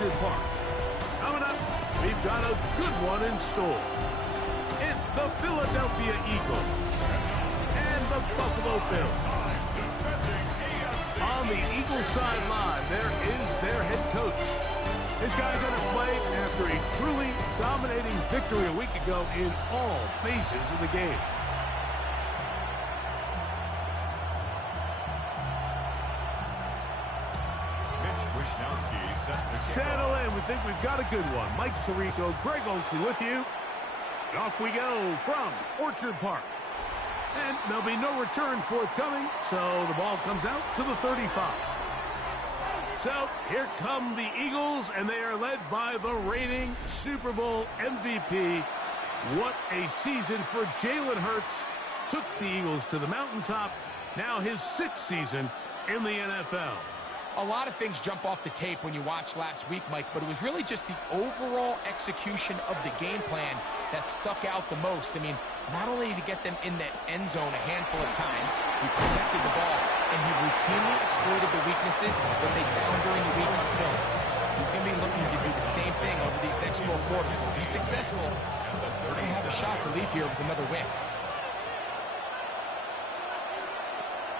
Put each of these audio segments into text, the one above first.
Orchard Park. Coming up, we've got a good one in store. It's the Philadelphia Eagles and the Buffalo Bills. On the Eagles sideline, there is their head coach. This guy's going to play after a truly dominating victory a week ago in all phases of the game. Settle in. We think we've got a good one. Mike Tirico, Greg Olsen with you. And off we go from Orchard Park. And there'll be no return forthcoming, so the ball comes out to the 35. So here come the Eagles, and they are led by the reigning Super Bowl MVP. What a season for Jalen Hurts. Took the Eagles to the mountaintop. Now his 6th season in the NFL. A lot of things jump off the tape when you watch last week, Mike, but it was really just the overall execution of the game plan that stuck out the most. I mean, not only did he get them in the end zone a handful of times, he protected the ball, and he routinely exploited the weaknesses that they found during the week on film. He's going to be looking to do the same thing over these next 4 quarters. If he's successful, they have a shot to leave here with another win.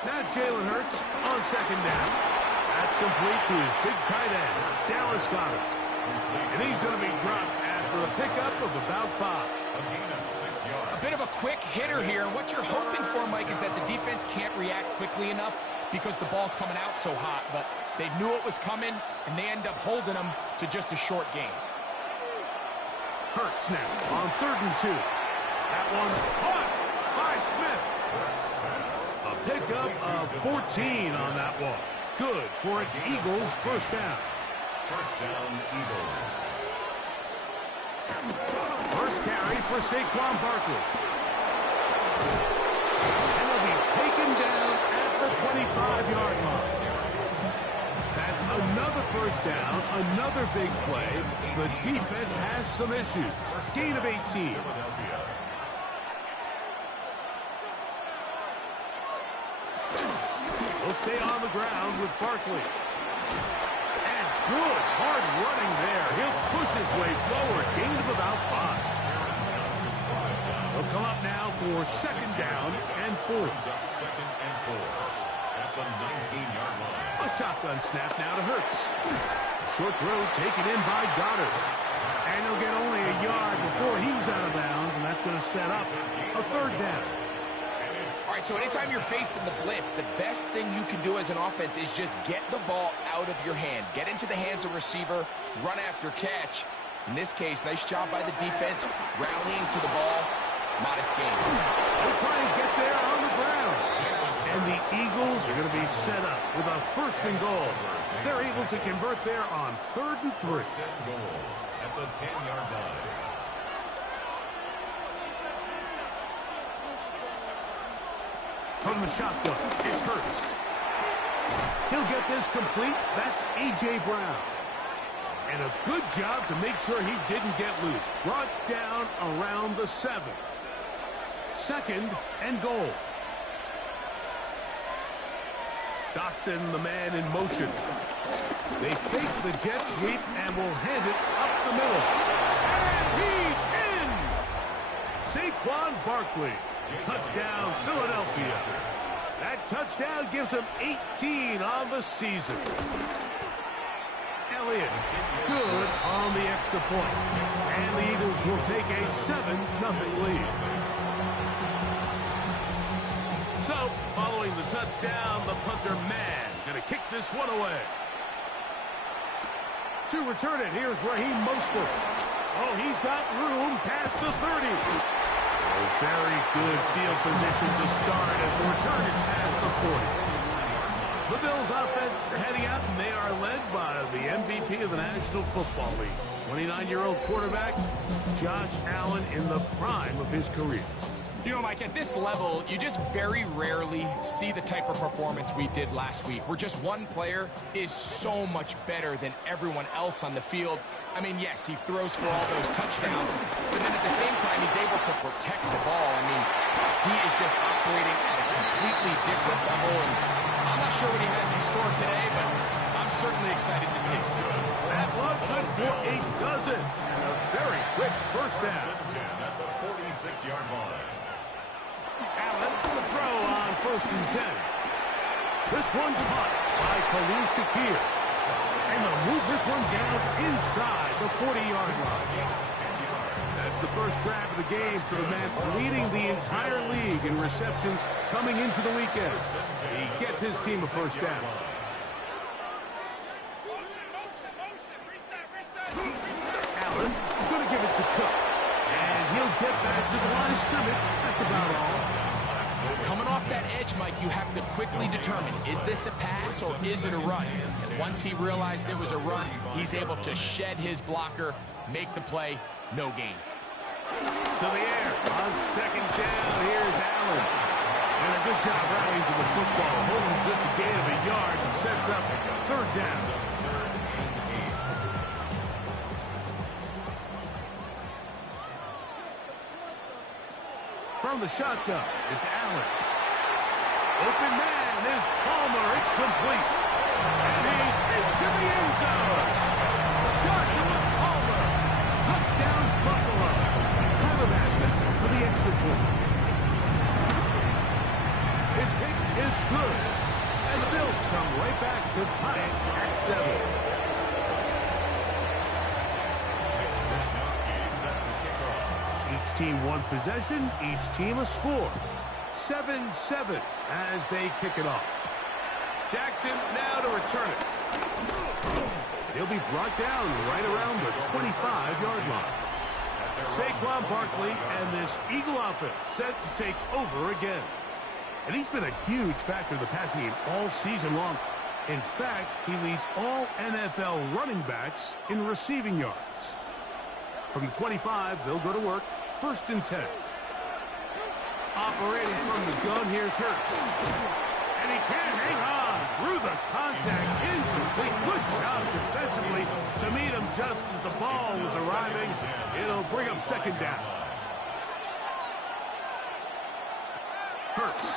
Now Jalen Hurts on 2nd down. That's complete to his big tight end, Dallas Goedert. And he's going to be dropped after a pickup of about 5. A bit of a quick hitter here. What you're hoping for, Mike, is that the defense can't react quickly enough because the ball's coming out so hot. But they knew it was coming, and they end up holding them to just a short gain. Hurts now on 3rd and 2. That one's caught by Smith. A pickup of 14 on that one. Good for an Eagles 1st down. 1st down, Eagles. First carry for Saquon Barkley. And he'll be taken down at the 25-yard line. That's another 1st down, another big play. The defense has some issues. Gain of 18. He'll stay on the ground with Barkley. And good hard running there. He'll push his way forward. Gain of about 5. He'll come up now for 2nd down and 4. 2nd and 4 at the 19-yard line. A shotgun snap now to Hurts. Short throw taken in by Goddard. And he'll get only a yard before he's out of bounds, and that's going to set up a 3rd down. All right, so anytime you're facing the blitz, the best thing you can do as an offense is just get the ball out of your hand. Get into the hands of receiver, run after catch. In this case, nice job by the defense, rallying to the ball. Modest gain. They'll try and get there on the ground. And the Eagles are going to be set up with a 1st and goal, as they're able to convert there on 3rd and 3. 1st and goal at the 10-yard line. From the shotgun, it's Hurts. He'll get this complete. That's A.J. Brown. And a good job to make sure he didn't get loose. Brought down around the 7. 2nd and goal. Dotson, the man in motion. They fake the jet sweep and will hand it up the middle. And he's in! Saquon Barkley. Touchdown, Philadelphia. That touchdown gives him 18 on the season. Elliott, good on the extra point. And the Eagles will take a 7-0 lead. So, following the touchdown, the punter man going to kick this one away. To return it, here's Raheem Mostert. Oh, he's got room past the 30. Oh, very good field position to start as the return is past the 40. The Bills offense are heading out, and they are led by the MVP of the National Football League, 29-year-old quarterback Josh Allen in the prime of his career. You know, Mike, at this level, you just very rarely see the type of performance we did last week, where just one player is so much better than everyone else on the field. I mean, yes, he throws for all those touchdowns, but then at the same time, he's able to protect the ball. I mean, he is just operating at a completely different level, and I'm not sure what he has in store today, but I'm certainly excited to see. That looked good quick first down. At the 46-yard line. Allen for the throw on 1st and 10. This one's caught by Khalil Shakir. And they'll move this one down inside the 40-yard line. That's the first grab of the game for the man leading the entire league in receptions coming into the weekend. He gets his team a first down. Allen going to give it to Cook. And he'll get back to the line of scrimmage. That's about all. Coming off that edge, Mike, you have to quickly determine, is this a pass or is it a run? And once he realized it was a run, he's able to shed his blocker, make the play, no gain. To the air on 2nd down. Here's Allen. And a good job rallying to the football. Holding just a gain of a yard and sets up 3rd down. From the shotgun, it's Allen. Open man is Palmer. It's complete. And he's into the end zone. Joshua Palmer. Touchdown Buffalo. Tyler Vasquez for the extra point. His kick is good. And the Bills come right back to tie it at 7. Each team one possession, each team a score. 7-7 as they kick it off. Jackson now to return it. He'll be brought down right around the 25-yard line. Saquon Barkley and this Eagle offense set to take over again. And he's been a huge factor in the passing game all season long. In fact, he leads all NFL running backs in receiving yards. From the 25, they'll go to work. 1st and 10. Operating from the gun, here's Hurts. And he can't hang on through the contact. Incomplete. Good job defensively to meet him just as the ball was arriving. It'll bring up 2nd down. Hurts.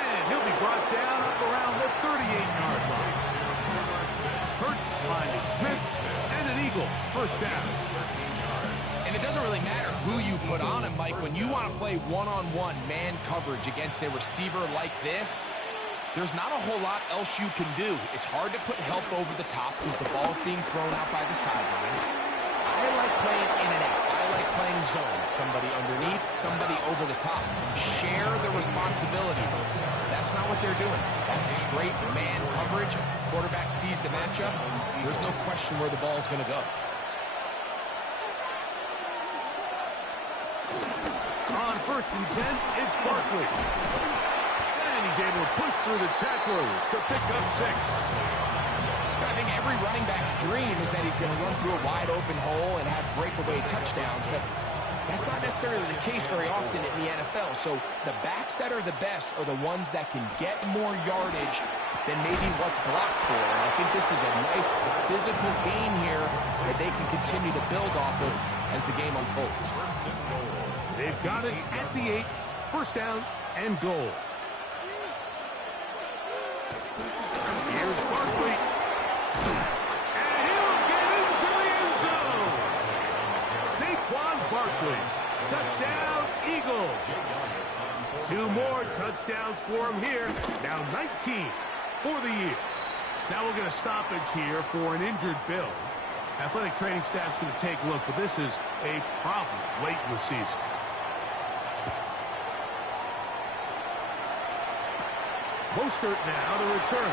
And he'll be brought down up around the 38-yard line. Hurts finding Smith. And an Eagle. 1st down. And it doesn't really matter who you put on him, Mike. When you want to play one-on-one man coverage against a receiver like this, there's not a whole lot else you can do. It's hard to put help over the top because the ball's being thrown out by the sidelines. I like playing in and out. I like playing zone. Somebody underneath, somebody over the top. Share the responsibility. That's not what they're doing. That's straight man coverage. Quarterback sees the matchup. There's no question where the ball's going to go. On 1st and 10, it's Barkley. And he's able to push through the tacklers to pick up 6. I think every running back's dream is that he's going to run through a wide open hole and have breakaway touchdowns, but that's not necessarily the case very often in the NFL. So the backs that are the best are the ones that can get more yardage than maybe what's blocked for. And I think this is a nice physical game here that they can continue to build off of as the game unfolds. They've got it at the 8. 1st down and goal. Here's Barkley. And he'll get into the end zone. Saquon Barkley. Touchdown, Eagles. 2 more touchdowns for him here. Now 19 for the year. Now we'll get a stoppage here for an injured Bill. Athletic training staff's going to take a look, but this is a problem late in the season. Mostert now to return.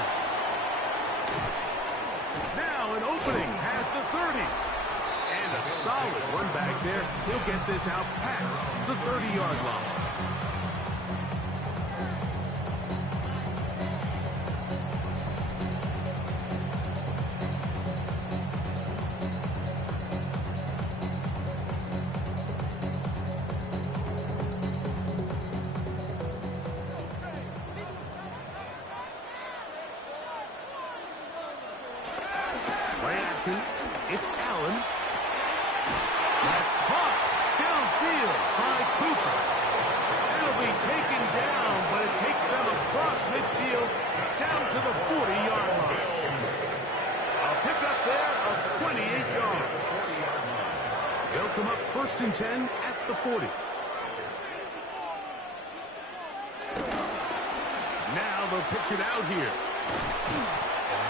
Now an opening past the 30. And a solid run back there. He'll get this out past the 30-yard line. It's Allen. That's caught downfield by Cooper. It'll be taken down, but it takes them across midfield down to the 40-yard line. A pickup there of 28 yards. First and 10 at the 40. Now they'll pitch it out here.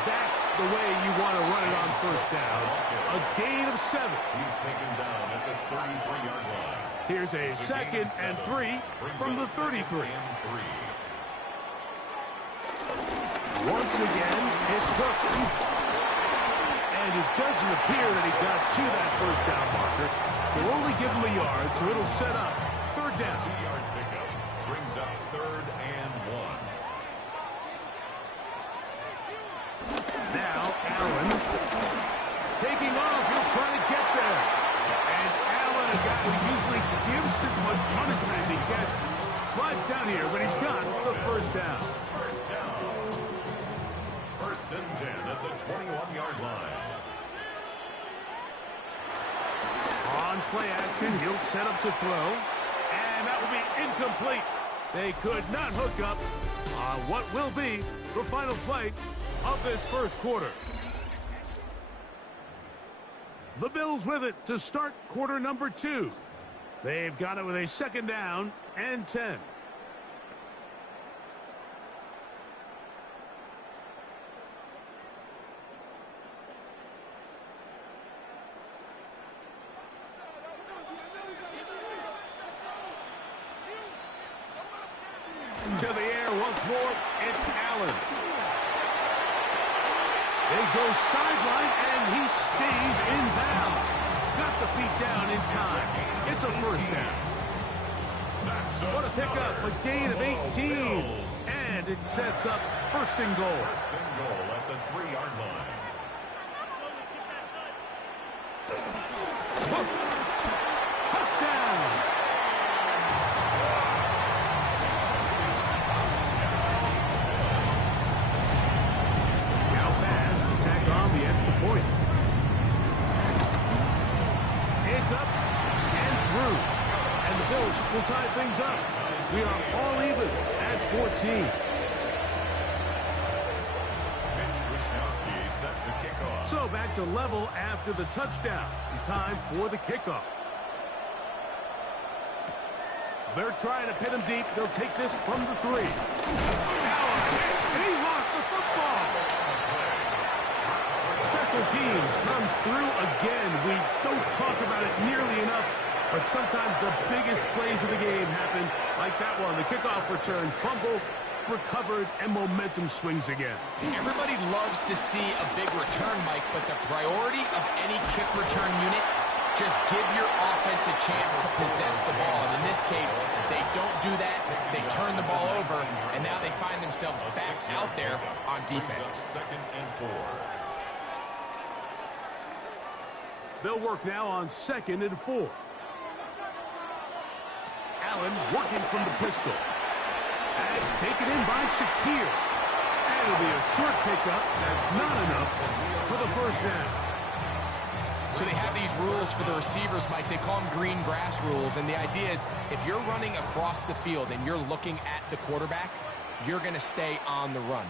That's the way you want to run it on first down. A gain of 7. He's taken down at the 33-yard line. Here's a second and 3 from the 33. Once again, it's Cook. And it doesn't appear that he got to that first down marker. They'll only give him a yard, so it'll set up third down. 2-yard pickup brings up 3rd and 1. Now Allen taking off. He'll try to get there. And Allen, a guy who usually gives as much punishment as he gets, slides down here, but he's got the first down. First down. First and 10 at the 21-yard line. On play action, he'll set up to throw. And that will be incomplete. They could not hook up on what will be the final play of this first quarter. The Bills with it to start quarter number 2. They've got it with a second down and 10. To the air once more, it's Allen. They go sideline, and he stays in bounds. Got the feet down in time. It's a first down. What a pickup, a gain of 18. And it sets up first and goal. First and goal at the 3-yard line. Touchdown. Now pass to tack on the extra point. It's up and through. And the Bills will tie things up. We are all even at 14. Mitch Wishnowsky set to kick off. So back to level after the touchdown. Time for the kickoff. They're trying to pin him deep. They'll take this from the 3. Now a hit, and he lost the football. Special teams comes through again. We don't talk about it nearly enough, but sometimes the biggest plays of the game happen like that one. The kickoff return, fumble, recovered, and momentum swings again. Everybody loves to see a big return, Mike, but the priority of any kick return unit, just give your offense a chance to possess the ball. And in this case, they don't do that. They turn the ball over, and now they find themselves back out there on defense. Second and 4. They'll work now on second and 4. Allen working from the pistol. And taken in by Shakir. And it'll be a short pickup. That's not enough for the first down. So they have these rules for the receivers, Mike. They call them green grass rules. And the idea is if you're running across the field and you're looking at the quarterback, you're going to stay on the run.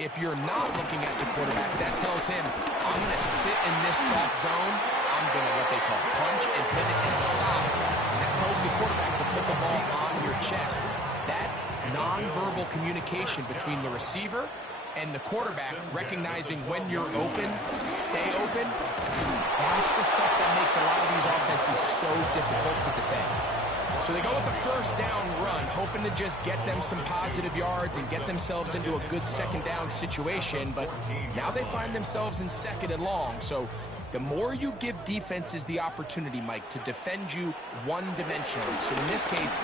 If you're not looking at the quarterback, that tells him, I'm going to sit in this soft zone. I'm going to what they call punch and pivot and stop. And that tells the quarterback to put the ball on your chest. That nonverbal communication between the receiver and the quarterback, recognizing when you're open, stay open, that's the stuff that makes a lot of these offenses so difficult to defend. So they go with the first down run, hoping to just get them some positive yards and get themselves into a good second down situation, but now they find themselves in second and long. So the more you give defenses the opportunity, Mike, to defend you one-dimensionally. So in this case,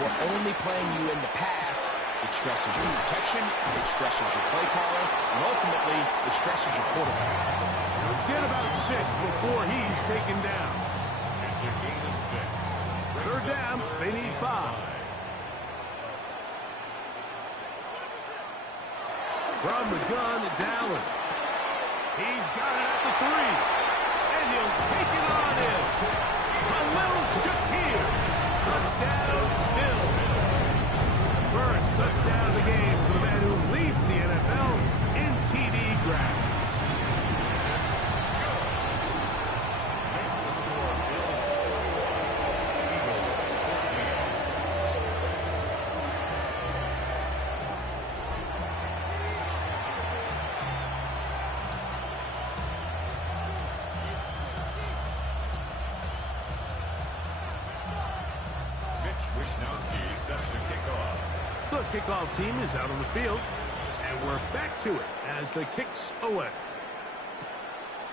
we're only playing you in the pass. It stresses your protection, it stresses your play caller, and ultimately, it stresses your quarterback. He'll get about 6 before he's taken down. It's a gain of 6. Third down, they need 5. From the gun, it's Allen. He's got it at the 3. And he'll take it on in. Khalil Shakir. Touchdown, Bills. First touchdown of the game for the man who leads the NFL in TD grabs. Makes the score Bills 4, kickoff team is out on the field. And we're back to it as the kick's away.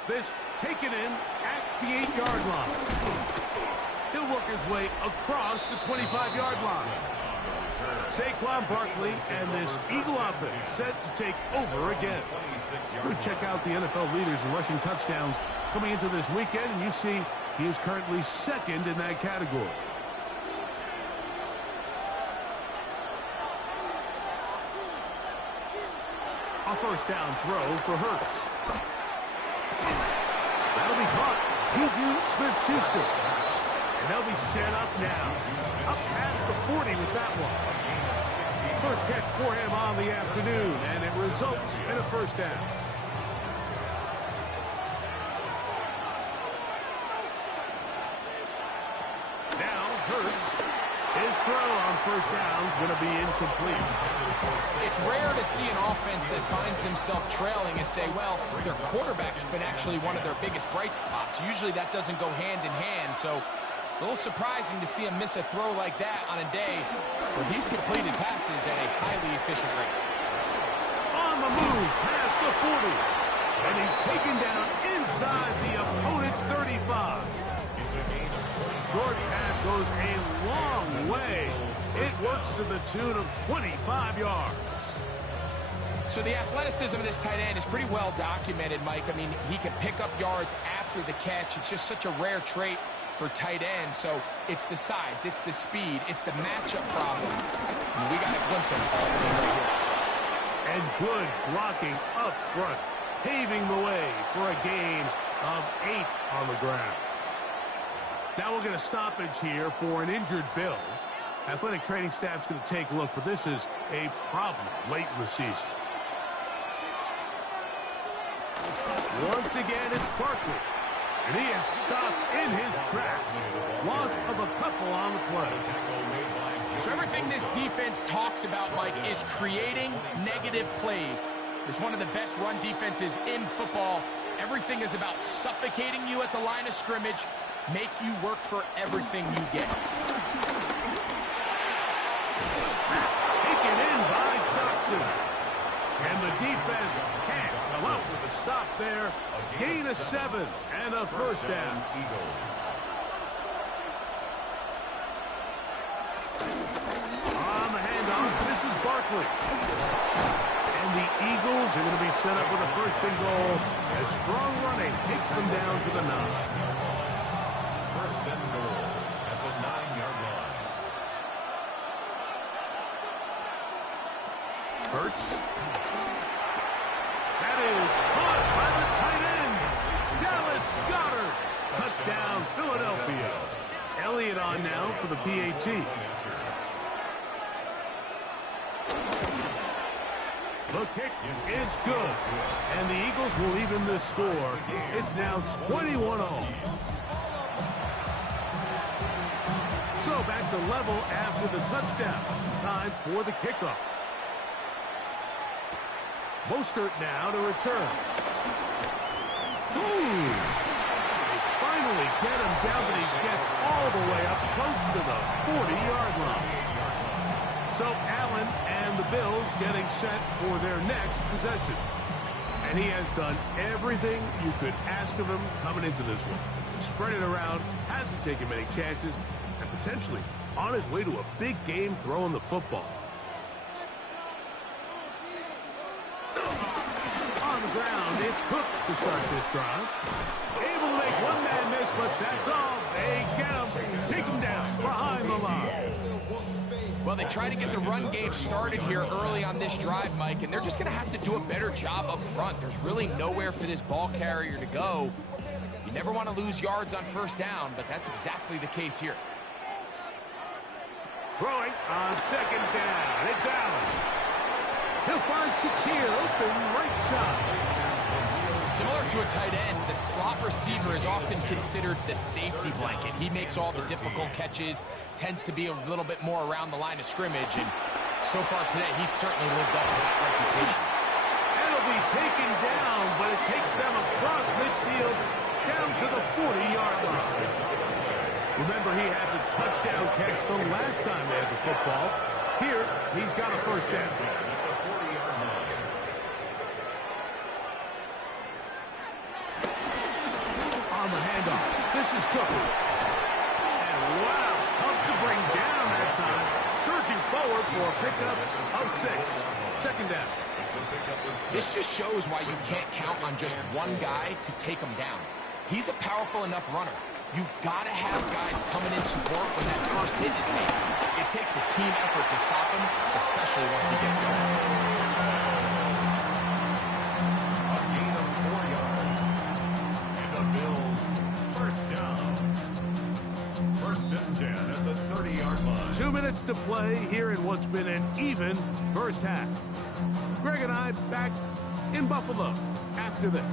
This taken in at the 8-yard line. He'll work his way across the 25-yard line. Saquon Barkley and this Eagle offense set to take over again. We'll check out the NFL leaders in rushing touchdowns coming into this weekend, and you see he is currently second in that category. A first down throw for Hurts. That'll be caught. Juju Smith-Schuster. And they'll be set up now. Up past the 40 with that one. First catch for him on the afternoon, and it results in a first down. Now Hurts. His throw on first down is going to be incomplete. It's rare to see an offense that finds themselves trailing and say, well, their quarterback's been actually one of their biggest bright spots. Usually that doesn't go hand in hand, so it's a little surprising to see him miss a throw like that on a day where he's completed passes at a highly efficient rate. On the move past the 40, and he's taken down inside the opponent's 35. Short pass goes a long way. It works to the tune of 25 yards. So the athleticism of this tight end is pretty well documented, Mike. I mean, he can pick up yards after the catch. It's just such a rare trait for tight ends. So it's the size, it's the speed, it's the matchup problem. And we got a glimpse of it right here. And good blocking up front, paving the way for a gain of 8 on the ground. Now we'll get a stoppage here for an injured Bill. Athletic training staff's going to take a look, but this is a problem late in the season. Once again, it's Barkley. And he is stopped in his tracks. Loss of a couple on the play. So everything this defense talks about, Mike, is creating negative plays. It's one of the best run defenses in football. Everything is about suffocating you at the line of scrimmage, make you work for everything you get. Taken in by Dotson. And the defense can't come up with a stop there. Gain of 7 and a first down. On the handoff, this is Barkley. And the Eagles are going to be set up with a first and goal as strong running takes them down to the 9. First and goal at the 9-yard line. Hurts. That is caught by the tight end. Dallas Goedert. Touchdown, Philadelphia. Elliott on now for the PAT. The kick is good. And the Eagles will even the score. It's now 21-all. So back to level after the touchdown. Time for the kickoff. Mostert now to return. They finally get him down, but he gets all the way up close to the 40-yard line. So Allen and the Bills getting set for their next possession. And he has done everything you could ask of him coming into this one. Spread it around, hasn't taken many chances, and potentially on his way to a big game throwing the football. On the ground, it's Cook to start this drive. Able to make one man miss, but that's all. They get him, take him down behind the line. Well, they try to get the run game started here early on this drive, Mike, and they're just going to have to do a better job up front. There's really nowhere for this ball carrier to go. You never want to lose yards on first down, but that's exactly the case here. Throwing on second down. It's Allen. He'll find Shakir open right side. Similar to a tight end, the slot receiver is often considered the safety blanket. He makes all the difficult catches, tends to be a little bit more around the line of scrimmage, and so far today, he's certainly lived up to that reputation. It'll be taken down, but it takes them across midfield down to the 40-yard line. Remember, he had the touchdown catch the last time they had the football. Here, he's got a first down. On the handoff, this is Cook. And wow, tough to bring down that time. Surging forward for a pickup of 6. Second down. This just shows why you can't count on just one guy to take him down. He's a powerful enough runner. You've got to have guys coming in support when that first hit is made. It takes a team effort to stop him, especially once he gets going. A gain of 4 yards. And the Bills first down. First and 10 at the 30-yard line. 2 minutes to play here in what's been an even first half. Greg and I back in Buffalo after this.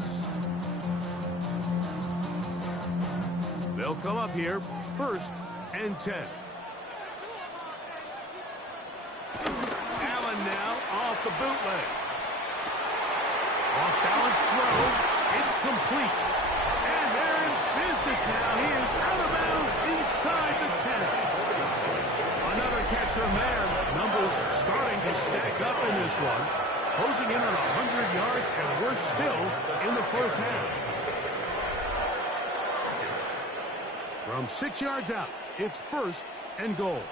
They'll come up here, 1st and 10. Allen now off the bootleg. Off balance throw. It's complete. And they're in business now. He is out of bounds inside the 10. Another catch from there. Numbers starting to stack up in this one. Closing in on 100 yards, and we're still in the first half. From 6 yards out, it's 1st and goal.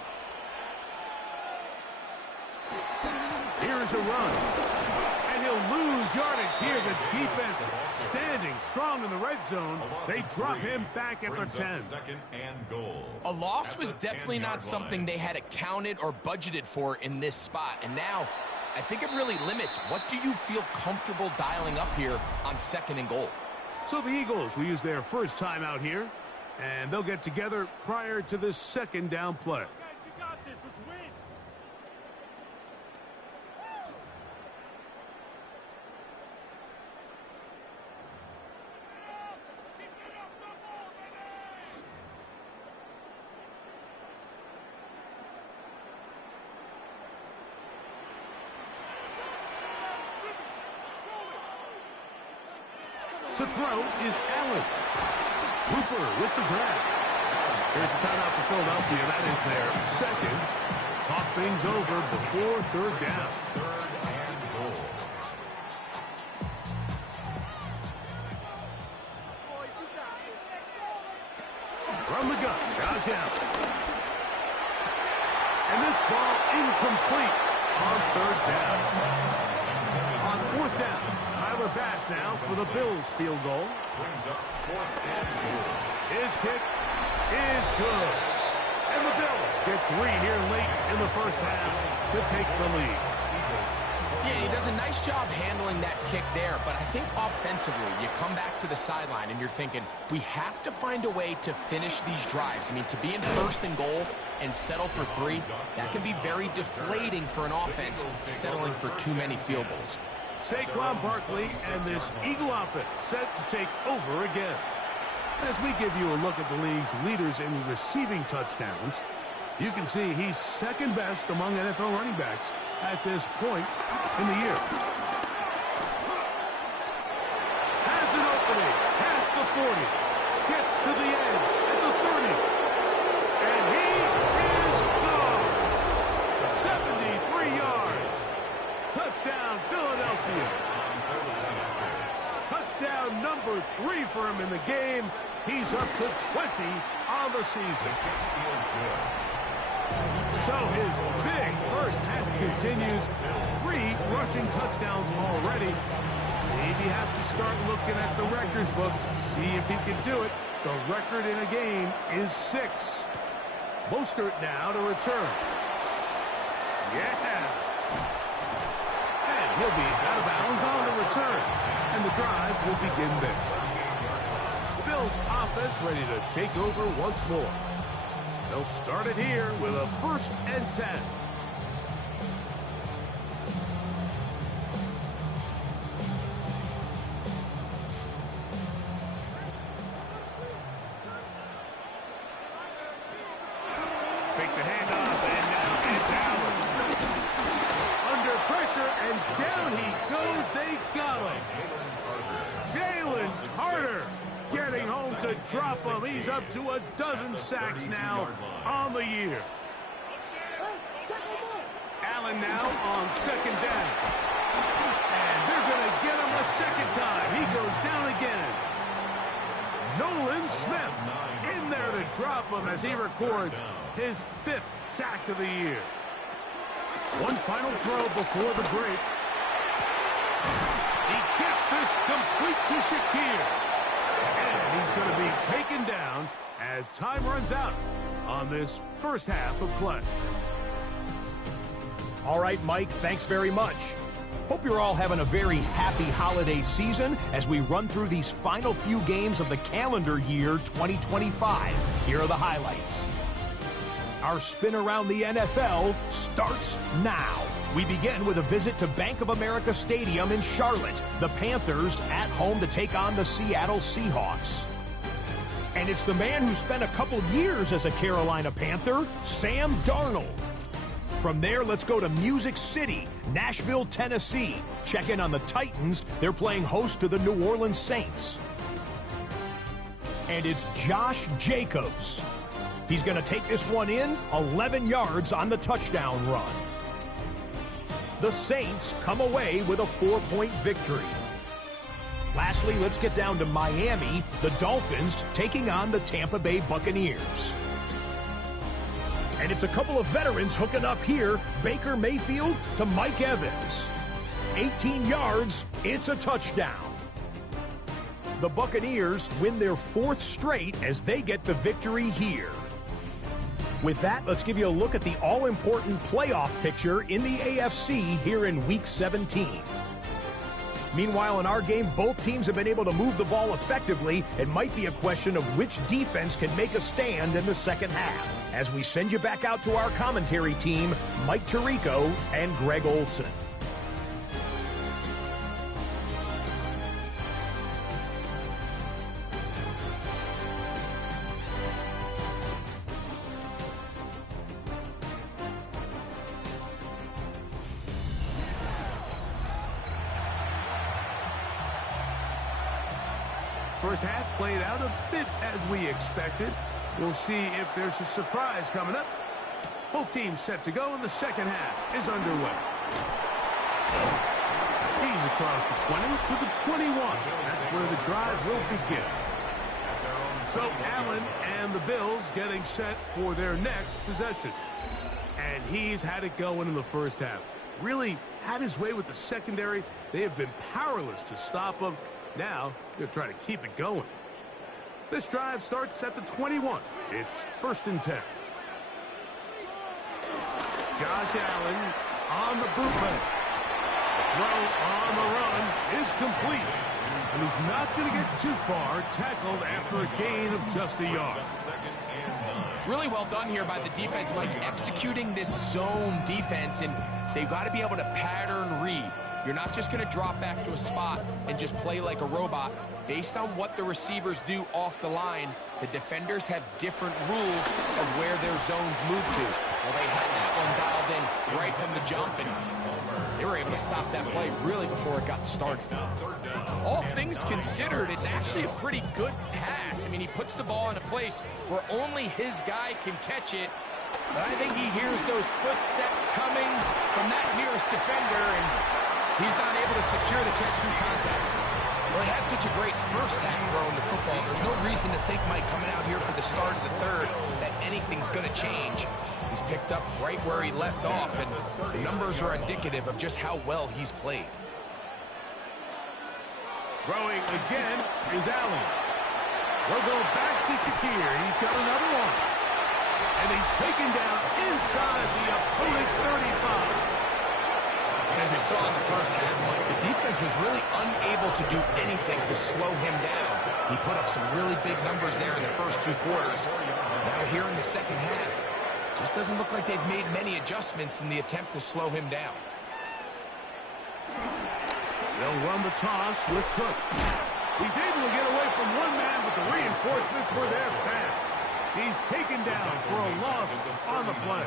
Here's a run. And he'll lose yardage here. The defense standing strong in the red zone. They drop him back at the 10. Second and goal. A loss was definitely not something they had accounted or budgeted for in this spot. And now, I think it really limits what do you feel comfortable dialing up here on 2nd and goal. So the Eagles will use their first time out here, and they'll get together prior to this 2nd down play. Guys, you got this. Let's win. To throw is Allen. Hooper with the grab. Here's a timeout for Philadelphia. That is their 2nd. Talk things over before 3rd down. 3rd and goal. From the gun, Josh Allen. And this ball incomplete on 3rd down. On 4th down, Tyler Bass now for the Bills field goal. Brings up 4th and goal. His kick is good. And the Bills get 3 here late in the first half to take the lead. Yeah, he does a nice job handling that kick there, but I think offensively, you come back to the sideline and you're thinking, we have to find a way to finish these drives. I mean, to be in 1st and goal and settle for 3, that can be very deflating for an offense settling for too many field goals. Saquon Barkley and this Eagle offense set to take over again. As we give you a look at the league's leaders in receiving touchdowns, you can see he's 2nd best among NFL running backs at this point in the year. Has an opening, past the 40, gets to the edge at the 30, and he is gone. 73 yards. Touchdown, Philadelphia. Touchdown number 3 for him in the game. He's up to 20 on the season. So his big first half continues. 3 rushing touchdowns already. Maybe have to start looking at the record book, see if he can do it. The record in a game is 6. Mostert now to return. Yeah. And he'll be out of bounds on the return. And the drive will begin there. The Bills offense ready to take over once more. They'll start it here with a 1st and 10. Fake the handoff, and now it's Allen. Under pressure, and down he goes. They got him. Jalen Carter getting home to drop him. He's up to a dozen sacks now on the year. line now on second down. And they're going to get him a second time. He goes down again. Nolan Smith in there to drop him as he records his 5th sack of the year. One final throw before the break. He gets this complete to Shakir. And he's going to be taken down as time runs out on this first half of play. All right, Mike, thanks very much. Hope you're all having a very happy holiday season as we run through these final few games of the calendar year 2025. Here are the highlights. Our spin around the NFL starts now. We begin with a visit to Bank of America Stadium in Charlotte. The Panthers at home to take on the Seattle Seahawks. And it's the man who spent a couple years as a Carolina Panther, Sam Darnold. From there, let's go to Music City, Nashville, Tennessee. Check in on the Titans. They're playing host to the New Orleans Saints. And it's Josh Jacobs. He's going to take this one in, 11 yards on the touchdown run. The Saints come away with a 4-point victory. Lastly, let's get down to Miami, the Dolphins taking on the Tampa Bay Buccaneers. And it's a couple of veterans hooking up here, Baker Mayfield to Mike Evans. 18 yards, it's a touchdown. The Buccaneers win their 4th straight as they get the victory here. With that, let's give you a look at the all-important playoff picture in the AFC here in Week 17. Meanwhile, in our game, both teams have been able to move the ball effectively. It might be a question of which defense can make a stand in the second half. As we send you back out to our commentary team, Mike Tirico and Greg Olson. First half played out a bit as we expected. We'll see if there's a surprise coming up. Both teams set to go, and the second half is underway. He's across the 20 to the 21. That's where the drive will begin. So Allen and the Bills getting set for their next possession. And he's had it going in the first half. Really had his way with the secondary. They have been powerless to stop him. Now, they're trying to keep it going. This drive starts at the 21. It's 1st and 10. Josh Allen on the bootleg. The throw on the run is complete. And he's not going to get too far, tackled after a gain of just a yard. Really well done here by the defense, Mike, executing this zone defense, and they've got to be able to pattern read. You're not just going to drop back to a spot and just play like a robot. Based on what the receivers do off the line, the defenders have different rules of where their zones move to. Well, they had that one dialed in right from the jump, and they were able to stop that play really before it got started. All things considered, it's actually a pretty good pass. I mean, he puts the ball in a place where only his guy can catch it, but I think he hears those footsteps coming from that nearest defender, and he's not able to secure the catch through contact. Well, he had such a great first half throwing the football. There's no reason to think, Mike, coming out here for the start of the third, that anything's going to change. He's picked up right where he left off, and the numbers are indicative of just how well he's played. Throwing again is Allen. We'll go back to Shakir. He's got another one. And he's taken down inside the opponent's 35. As we saw in the first half, Mike, the defense was really unable to do anything to slow him down. He put up some really big numbers there in the first 2 quarters. Now here in the second half, just doesn't look like they've made many adjustments in the attempt to slow him down. They'll run the toss with Cook. He's able to get away from one man, but the reinforcements were there fast. He's taken down for a loss on the play.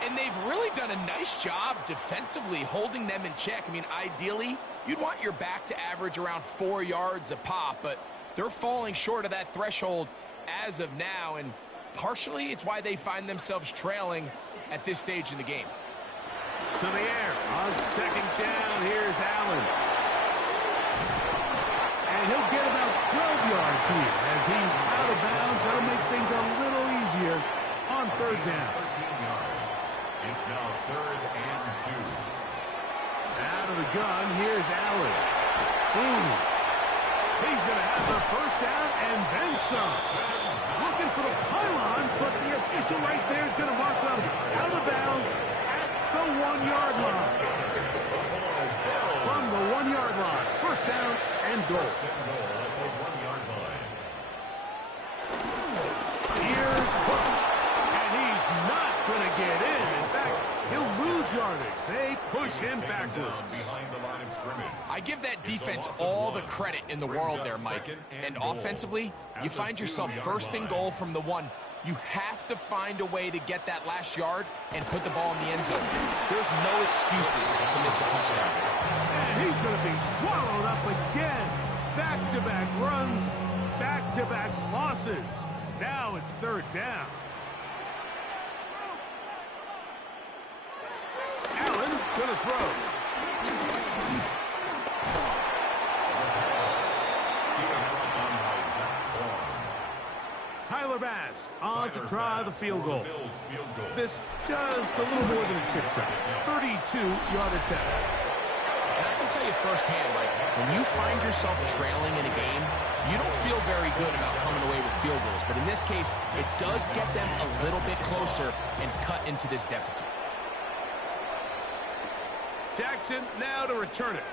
And they've really done a nice job defensively holding them in check. I mean, ideally, you'd want your back to average around 4 yards a pop, but they're falling short of that threshold as of now, and partially it's why they find themselves trailing at this stage in the game. To the air. On second down, here's Allen. And he'll get about 12 yards here as he's out of bounds. That'll make things a little easier on third down. 13 yards. It's now 3rd and 2. Out of the gun, here's Allen. He's going to have the first down and then some. Looking for the pylon, but the official right there is going to mark them out of bounds at the 1-yard line. From the 1-yard line, first down and goal. First and goal at the 1-yard line. Here's Cook, and he's not going to get in. In fact, he'll lose yardage. They push him backwards. Behind the line of scrimmage. I give that defense all the credit in the world there, Mike. And offensively, you find yourself first and goal from the 1. You have to find a way to get that last yard and put the ball in the end zone. There's no excuses to miss a touchdown. And he's going to be swallowed up again. Back-to-back runs, back-to-back losses. Now it's third down. Allen going to throw. Tyler Bass on to try the field goal. This just a little more than a chip shot. 32-yard attempt. And I can tell you firsthand, like, when you find yourself trailing in a game, you don't feel very good about coming away with field goals. But in this case, it does get them a little bit closer and cut into this deficit. Jackson now to return it.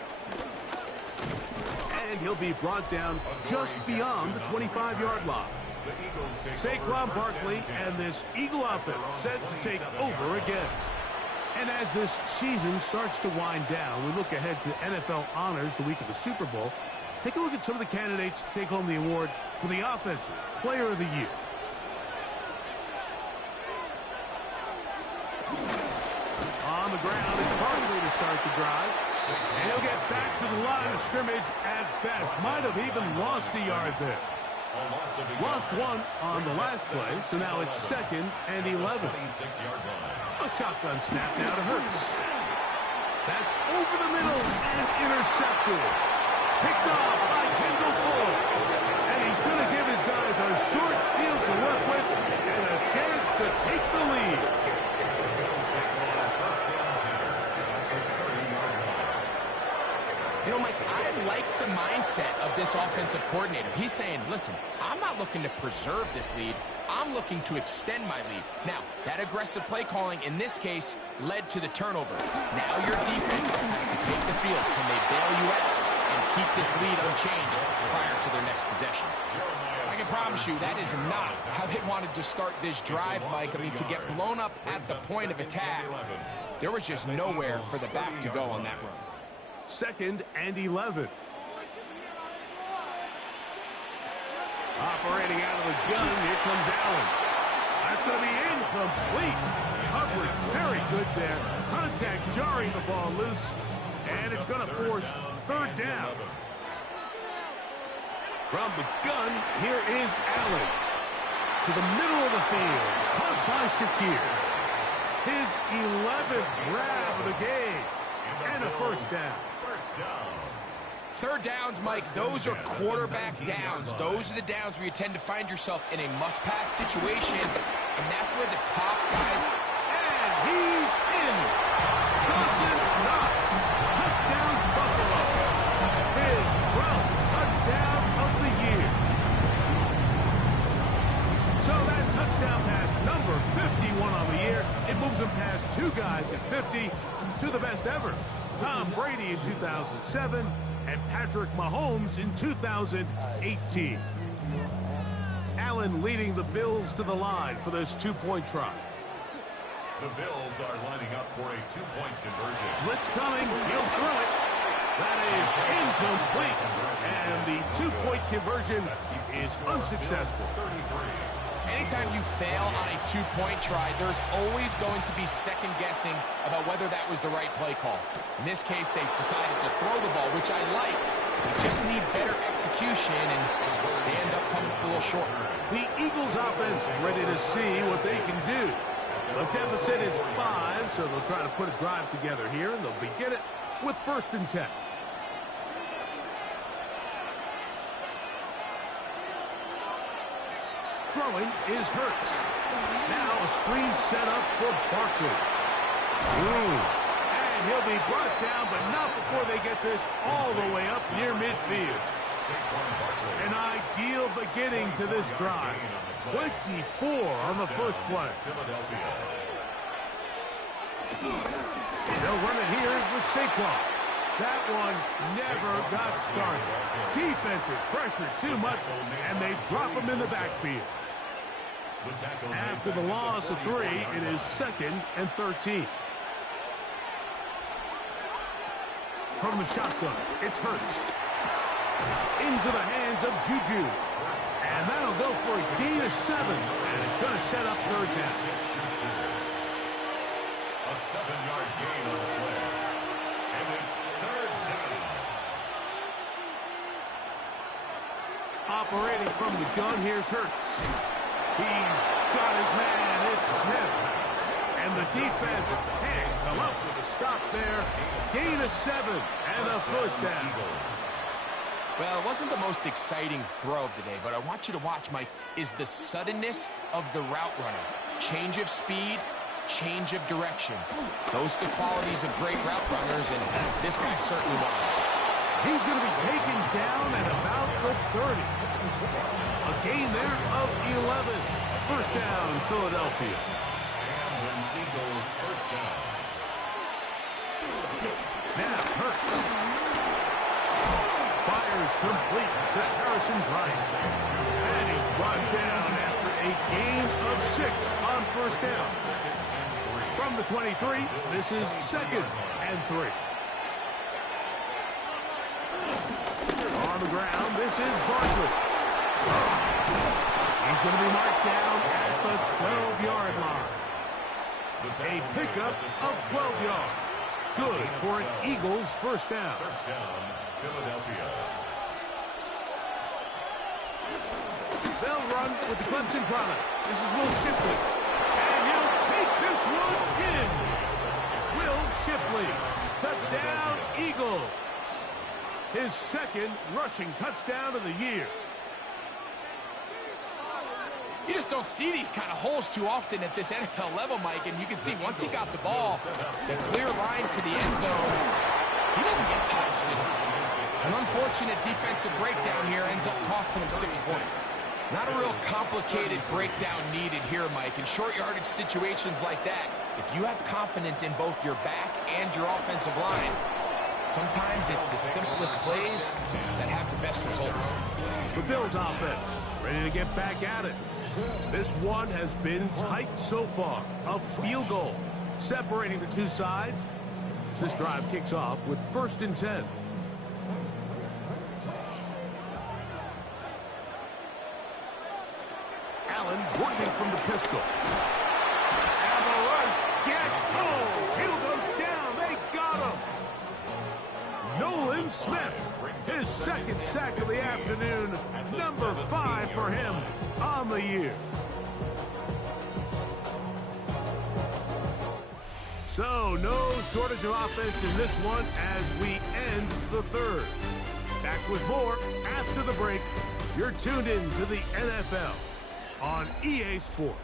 And he'll be brought down just beyond the 25-yard line. Saquon Barkley and this Eagle offense set to take over again. And as this season starts to wind down, we look ahead to NFL honors the week of the Super Bowl. Take a look at some of the candidates to take home the award for the Offensive Player of the Year. On the ground, it's Barkley to start the drive. And he'll get back to the line of scrimmage at best. Might have even lost a yard there. Lost one on the last play, so now it's 2nd and 11. A shotgun snap now to Hurts. That's over the middle and intercepted. Picked off by Kendall Fuller. And he's going to give his guys a short field to work with and a chance to take the lead. You know, Mike, I like the mindset of this offensive coordinator. He's saying, listen, I'm not looking to preserve this lead. I'm looking to extend my lead. Now, that aggressive play calling in this case led to the turnover. Now your defense has to take the field. Can they bail you out and keep this lead unchanged prior to their next possession? I can promise you that is not how they wanted to start this drive, Mike. I mean, to get blown up at the point of attack, there was just nowhere for the back to go on that run. 2nd and 11. Operating out of the gun, here comes Allen. That's going to be incomplete. Coverage very good there. Contact jarring the ball loose, and it's going to force third down. From the gun, here is Allen. To the middle of the field, caught by Shakir. His 11th grab of the game, and a first down. Third downs, Mike, those are quarterback downs. Those are the downs where you tend to find yourself in a must-pass situation, and that's where the top guys... And he's in. Dawson Knox. Touchdown, Buffalo. His 12th touchdown of the year. So that touchdown pass, number 51 on the year, it moves him past 2 guys at 50 to the best ever. Tom Brady in 2007 and Patrick Mahomes in 2018. Allen leading the Bills to the line for this 2-point try. The Bills are lining up for a 2-point conversion. Blitz coming, he'll throw it. That is incomplete. And the 2-point conversion is unsuccessful. Anytime you fail on a 2-point try, there's always going to be second guessing about whether that was the right play call. In this case, they decided to throw the ball, which I like. They just need better execution, and they end up coming up a little short. The Eagles offense ready to see what they can do. The deficit is 5, so they'll try to put a drive together here, and they'll begin it with 1st and 10. Throwing is Hurts. Now a screen set up for Barkley. And he'll be brought down, but not before they get this all the way up near midfield. An ideal beginning to this drive. 24 on the first play. They'll run it here with Saquon. That one never got started. Defensive pressure too much, and they drop him in the backfield. After the loss of 3, it is 2nd and 13. From the shotgun, it's Hurts. Into the hands of Juju. And that'll go for a gain of 7. And it's going to set up 3rd down. A 7-yard gain on the play. And it's 3rd down. Operating from the gun, here's Hurts. He's got his man. It's Smith. And the defense hangs him up with a stop there. Gain of 7 and a 1st down. Well, it wasn't the most exciting throw of the day, but I want you to watch, Mike, is the suddenness of the route runner. Change of speed, change of direction. Those are the qualities of great route runners, and this guy certainly won. He's going to be taken down at about the 30. A gain there of 11. 1st down, Philadelphia. And an Eagles 1st down. Now, Hurts. Fires complete to Harrison Bryant. And he's brought down after a gain of 6 on 1st down. From the 23, this is 2nd and 3. On the ground, this is Barkley. He's going to be marked down at the 12-yard line. A pickup of 12 yards. Good for an Eagles 1st down. 1st down, Philadelphia. They'll run with the Clemson product. This is Will Shipley. And he'll take this one in. Will Shipley. Touchdown, Eagles. His 2nd rushing touchdown of the year. You just don't see these kind of holes too often at this NFL level, Mike, and you can see once he got the ball, the clear line to the end zone, he doesn't get touched. And an unfortunate defensive breakdown here ends up costing him 6 points. Not a real complicated breakdown needed here, Mike. In short yardage situations like that, if you have confidence in both your back and your offensive line, sometimes it's the simplest plays that have the best results. The Bills offense ready to get back at it. This one has been tight so far. A field goal separating the two sides. This drive kicks off with 1st and 10. Allen working from the pistol. And the rush gets home. He'll go down. They got him. Nolan Smith. His 2nd sack of the afternoon. Number 5 for him on the year. So, no shortage of offense in this one as we end the 3rd. Back with more after the break. You're tuned in to the NFL on EA Sports.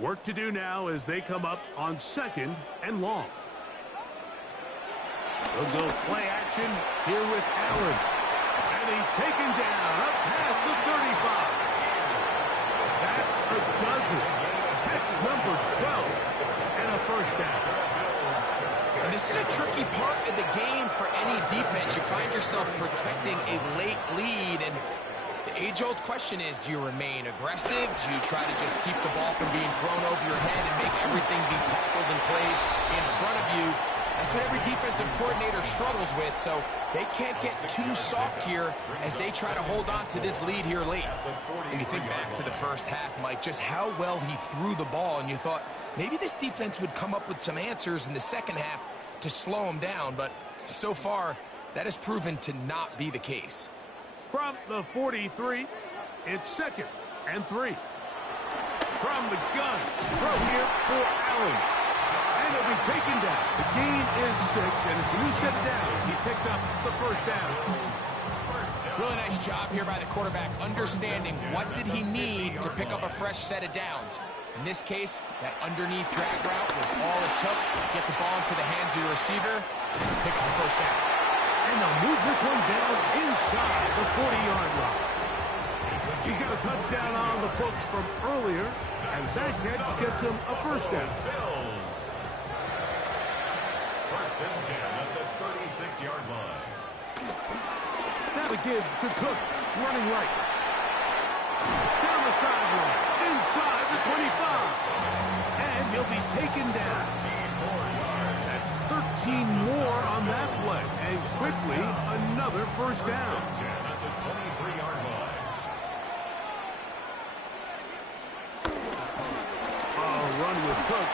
Work to do now as they come up on 2nd and long. They'll go play action here with Allen. And he's taken down up past the 35. That's a dozen. Catch number 12 and a 1st down. And this is a tricky part of the game for any defense. You find yourself protecting a late lead, and the age-old question is, do you remain aggressive? Do you try to just keep the ball from being thrown over your head and make everything be tackled and played in front of you? That's what every defensive coordinator struggles with, so they can't get too soft here as they try to hold on to this lead here late. And you think back to the first half, Mike, just how well he threw the ball, and you thought maybe this defense would come up with some answers in the second half to slow him down, but So far, that has proven to not be the case. From the 43, it's 2nd and 3. From the gun, throw here for Allen. And he'll be taken down. The gain is 6, and it's a new set of downs. He picked up the first down. Really nice job here by the quarterback, understanding what did he need to pick up a fresh set of downs. In this case, that underneath drag route was all it took to get the ball into the hands of your receiver and pick up the first down. And they'll move this one down inside the 40-yard line. He's got a touchdown on the books from earlier, and that catch gets him a first down. First and 10 at the 36-yard line. Now the give to Cook, running right. Down the sideline, inside the 25. And he'll be taken down. That's 13 more on that play. And quickly, another first down. First and 10 at the 23-yard line. Run with Cook.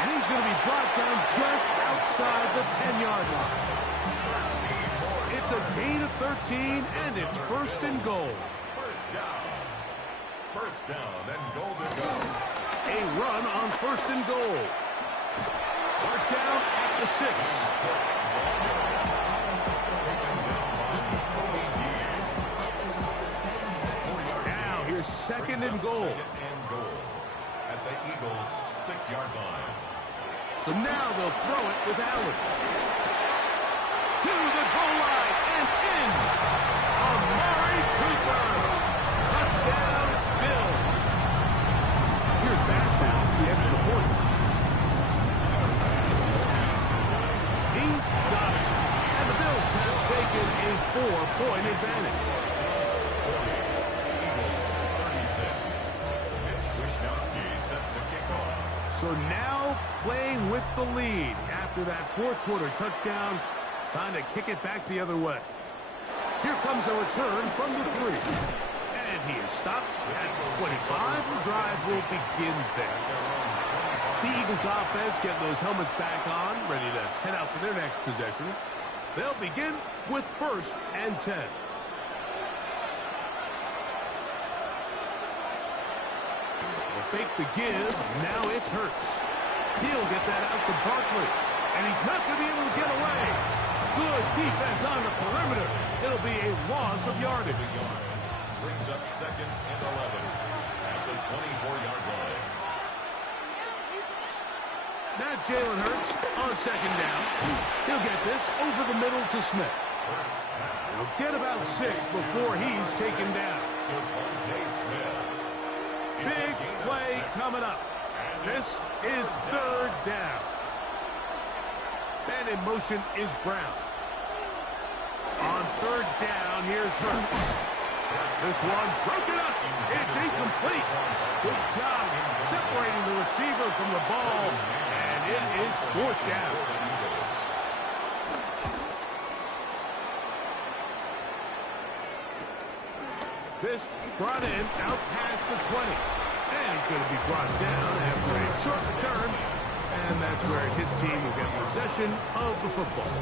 And he's going to be brought down just outside the 10-yard line. It's a gain of 13, and it's 1st and goal. First down. First down and goal to go. A run on 1st and goal. Mark down at the 6. Now here's 2nd and goal. At the Eagles' 6-yard line. So now they'll throw it with Allen. To the goal line and in. Amari Cooper. Touchdown, Bills. Here's Bass now for the extra point. He's got it. And the Bills have taken a 4-point advantage. So now playing with the lead after that 4th quarter touchdown. Time to kick it back the other way. Here comes a return from the 3. And he is stopped at 25. The drive will begin there. The Eagles offense getting those helmets back on, ready to head out for their next possession. They'll begin with 1st and 10. Fake the give. Now it's Hurts. He'll get that out to Barkley. And he's not going to be able to get away. Good defense on the perimeter. It'll be a loss of yardage. Brings up 2nd and 11 at the 24-yard line. Now Jalen Hurts on 2nd down. He'll get this over the middle to Smith. He'll get about 6 before he's taken down. Big play coming up. This is 3rd down. And in motion is Brown. On 3rd down, here's Hurts. This one broken up. It's incomplete. Good job separating the receiver from the ball. And it is 4th down. This brought in out past the 20. And he's going to be brought down after a short return. And that's where his team will get possession of the football.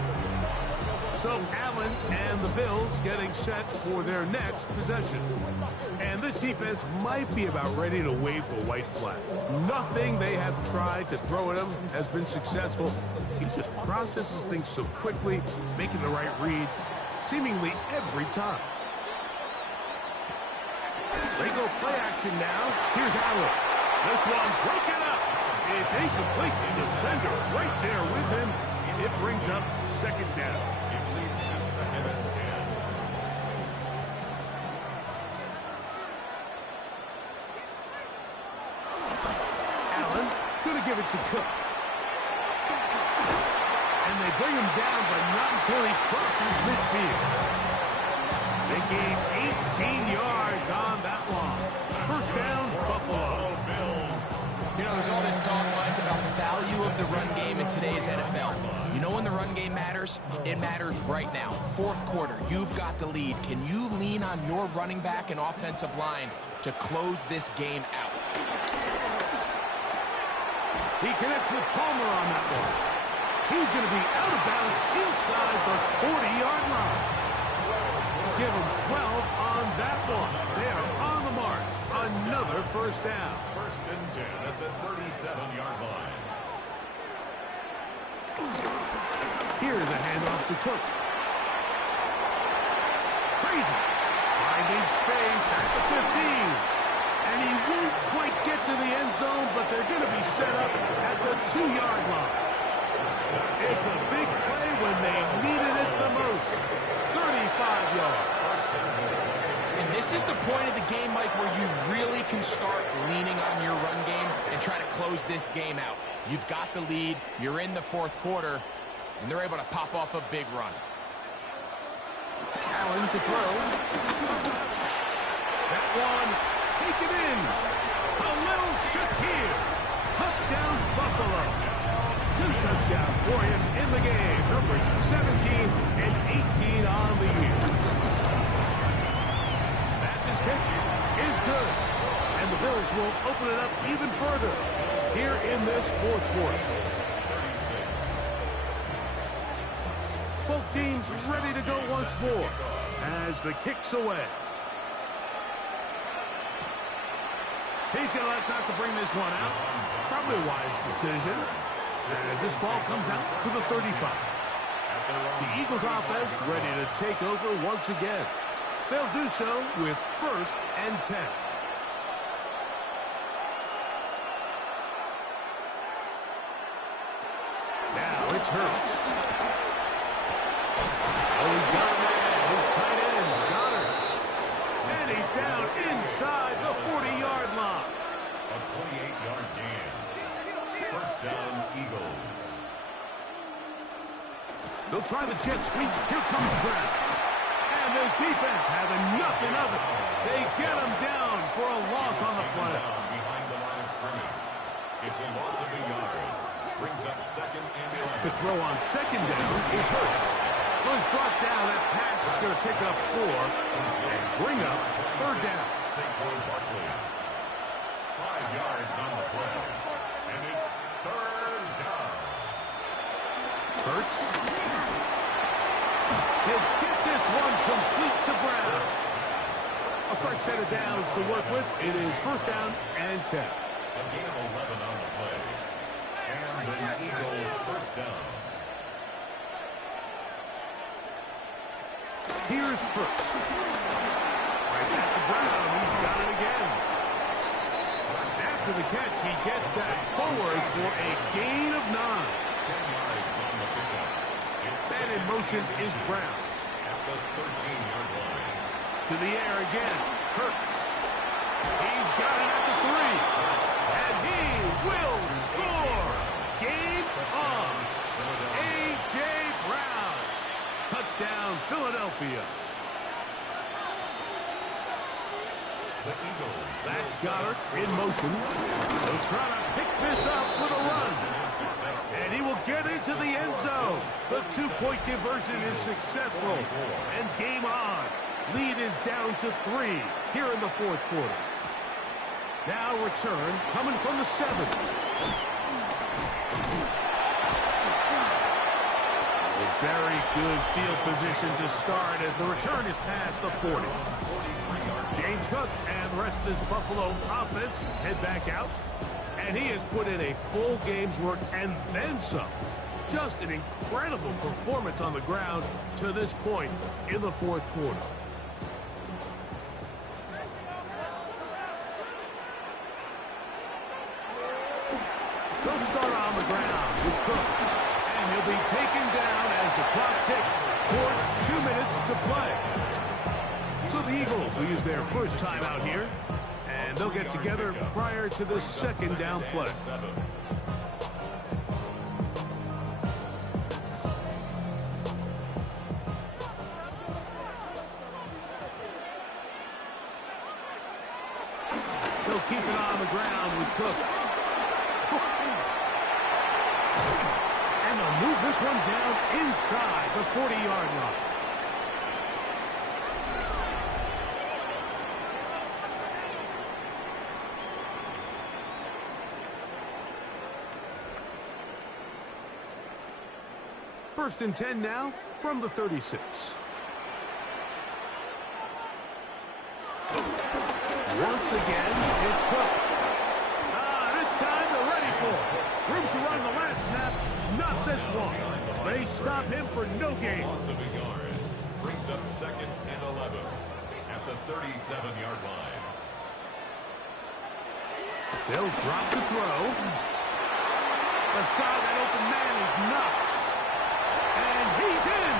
So Allen and the Bills getting set for their next possession. And this defense might be about ready to wave the white flag. Nothing they have tried to throw at him has been successful. He just processes things so quickly, making the right read, seemingly every time. They go play action now. Here's Allen. This one broken up. It's incomplete. The defender right there with him. It brings up 2nd down. It leads to 2nd and 10. Allen going to give it to Cook. And they bring him down, but not until he crosses midfield. They gained 18 yards on that one. 1st down, Buffalo Bills. You know, there's all this talk, Mike, about the value of the run game in today's NFL. You know when the run game matters? It matters right now. 4th quarter, you've got the lead. Can you lean on your running back and offensive line to close this game out? He connects with Palmer on that one. He's going to be out of bounds inside the 40-yard line. Give him 12 on that one. They are on the march. Another first down. First and 10 at the 37-yard line. Here's a handoff to Cook. Crazy. Finding space at the 15. And he won't quite get to the end zone, but they're going to be set up at the 2-yard line. It's a big play when they needed it the most. 35 yards. And this is the point of the game, Mike, where you really can start leaning on your run game and try to close this game out. You've got the lead, you're in the fourth quarter, and they're able to pop off a big run. Allen to throw. That one, take it in. Khalil Shakir. Touchdown, Buffalo. 2 touchdowns for him in the game. Numbers 17 and 18 on the year. His kick is good. And the Bills will open it up even further here in this fourth quarter. Both teams ready to go once more as the kick's away. He's going to elect not to bring this one out. Probably a wise decision as this ball comes out to the 35. The Eagles offense ready to take over once again. They'll do so with first and 10. Now it's Hurts. Oh, he's got a man. His tight end, Goddard. And he's down inside the 40-yard line. A 28-yard gain. First down, Eagles. They'll try the jet sweep. Here comes Brown. And this defense having nothing of it. They get him down for a loss on the play. Behind the line of scrimmage. It's a loss of a yard. Brings up second and 11. To throw on second down is Hurts. So he's brought down. That pass is going to pick up 4 and bring up third down. Saquon Barkley. 5 yards on the play. And it's third down. Hurts. He'll get this one complete to Brown. A fresh set of downs to work with. It is first down and 10. A gain of 11 on the play. And an Eagle first down. Here's Hurts. Right back to Brown. He's got it again. After the catch, he gets that forward for a gain of 9. 10 yards on the pickup. Man in motion is Brown. At the 13-yard line. To the air again. Hurts. He's got it at the 3. And he will score. Game on. A.J. Brown. Touchdown, Philadelphia. The Eagles. That's Goddard in motion. He'll try to pick this up with a run. And he will get into the end zone. The 2-point conversion is successful. And game on. Lead is down to 3 here in the fourth quarter. Now return coming from the 7. A very good field position to start as the return is past the 40. James Cook and the rest of this Buffalo offense head back out. And he has put in a full game's work and then some. Just an incredible performance on the ground to this point in the fourth quarter. They'll start on the ground with Cook. And he'll be taken down as the clock ticks towards 2 minutes to play. So the Eagles will use their first time out here. And they'll get together prior to the second down play. They'll keep it on the ground with Cook. And they'll move this one down inside the 40-yard line. First and 10 now from the 36. Once again, it's Cook. This time they're ready for it. Room to run the last snap. Not this one. They stop him for no gain. Loss of a yard. Brings up 2nd and 11 at the 37-yard line. They'll drop the throw. Aside that open man is Knox. And he's in.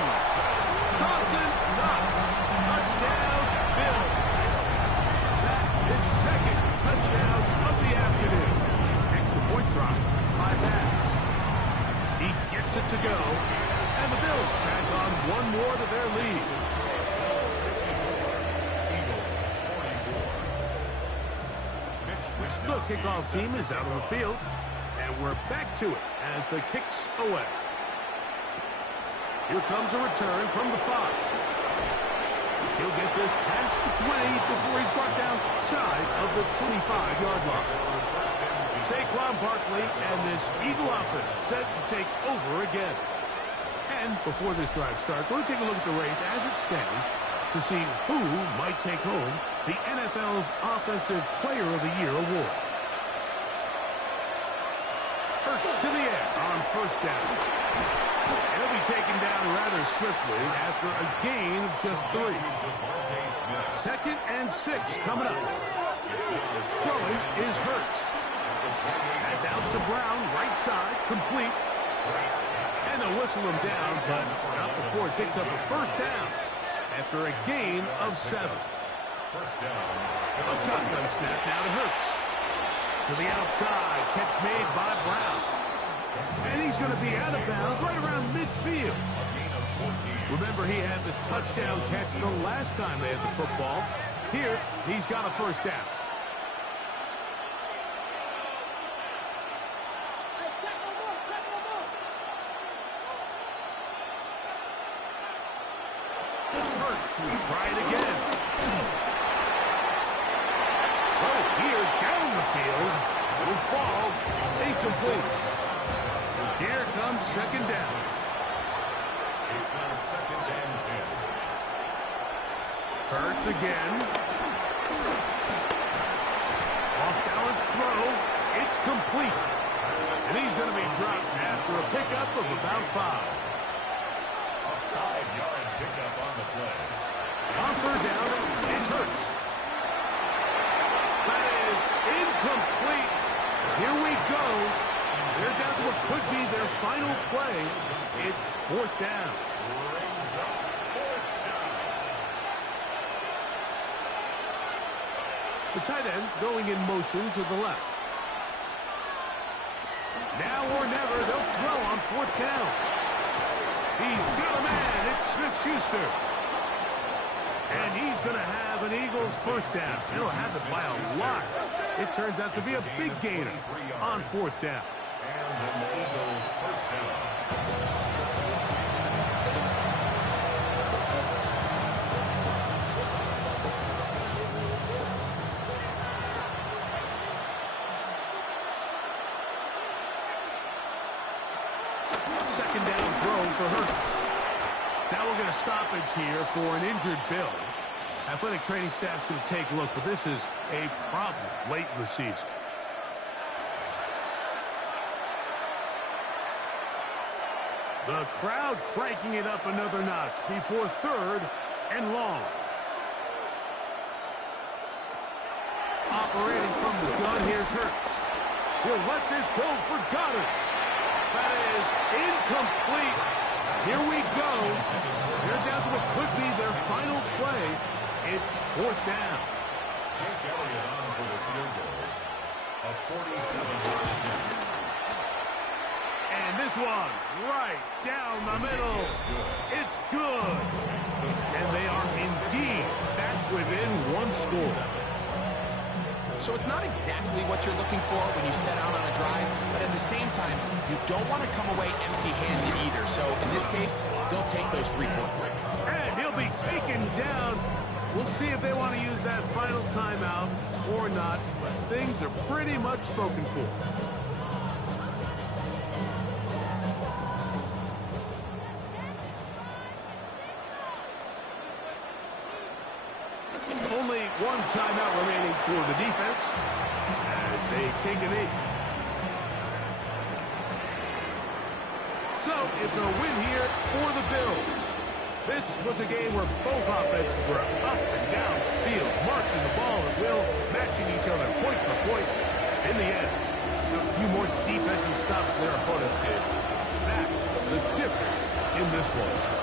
Dawson Knox. Touchdown, Bills. That is 2nd touchdown of the afternoon. Extra point try. High pass. He gets it to go. And the Bills tack on one more to their lead. Eagles 44. The kickoff team is out on the field. And we're back to it as the kick's away. Here comes a return from the 5. He'll get this past the 20 before he's brought down shy of the 25-yard line. Saquon Barkley and this Eagle offense set to take over again. And before this drive starts, we'll take a look at the race as it stands to see who might take home the NFL's Offensive Player of the Year award. Hurts to the air on first down. He'll be taken down rather swiftly after a gain of just 3. 2nd and 6 coming up. Throwing is Hurts. That's out to Brown, right side, complete. And they'll whistle him down, but not before it picks up a first down after a gain of 7. First down. A shotgun snap now to Hurts. To the outside, catch made by Brown. And he's going to be out of bounds right around midfield. Remember, he had the touchdown catch the last time they had the football. Here, he's got a first down. First, we try it again. Oh, here, down the field. Will fall. Incomplete. Here comes 2nd down. It's now 2nd and 10. Hurts again. Off-balance throw. It's complete. And he's going to be dropped after a pickup of about 5. A 5-yard pickup on the play. On 3rd down, it Hurts. That is incomplete. Here we go. They're down to what could be their final play. It's 4th down. Brings up 4th down. The tight end going in motion to the left. Now or never, they'll throw on 4th down. He's got a man. It's Smith-Schuster. And he's going to have an Eagles first down. He'll have it by a lot. It turns out to be a big gainer on 4th down. And an Eagle first down. Second down throw for Hurts. Now we're going to stoppage here for an injured Bill. Athletic training staff's going to take a look, but this is a problem late in the season. The crowd cranking it up another notch before 3rd and long. Operating from the gun, here's Hurts. He'll let this go for Goddard. That is incomplete. Here we go. They're down to what could be their final play. It's 4th down. Jake Elliott on for the field goal. A 47-yard attempt. And this one, right down the middle. It's good. And they are indeed back within 1 score. So it's not exactly what you're looking for when you set out on a drive, but at the same time, you don't want to come away empty-handed either. So in this case, they'll take those 3 points. And he'll be taken down. We'll see if they want to use that final timeout or not, but things are pretty much spoken for. One timeout remaining for the defense as they take a knee. So it's a win here for the Bills. This was a game where both offenses were up and down the field, marching the ball at will, matching each other point for point. In the end, a few more defensive stops than their opponents did. That was the difference in this one.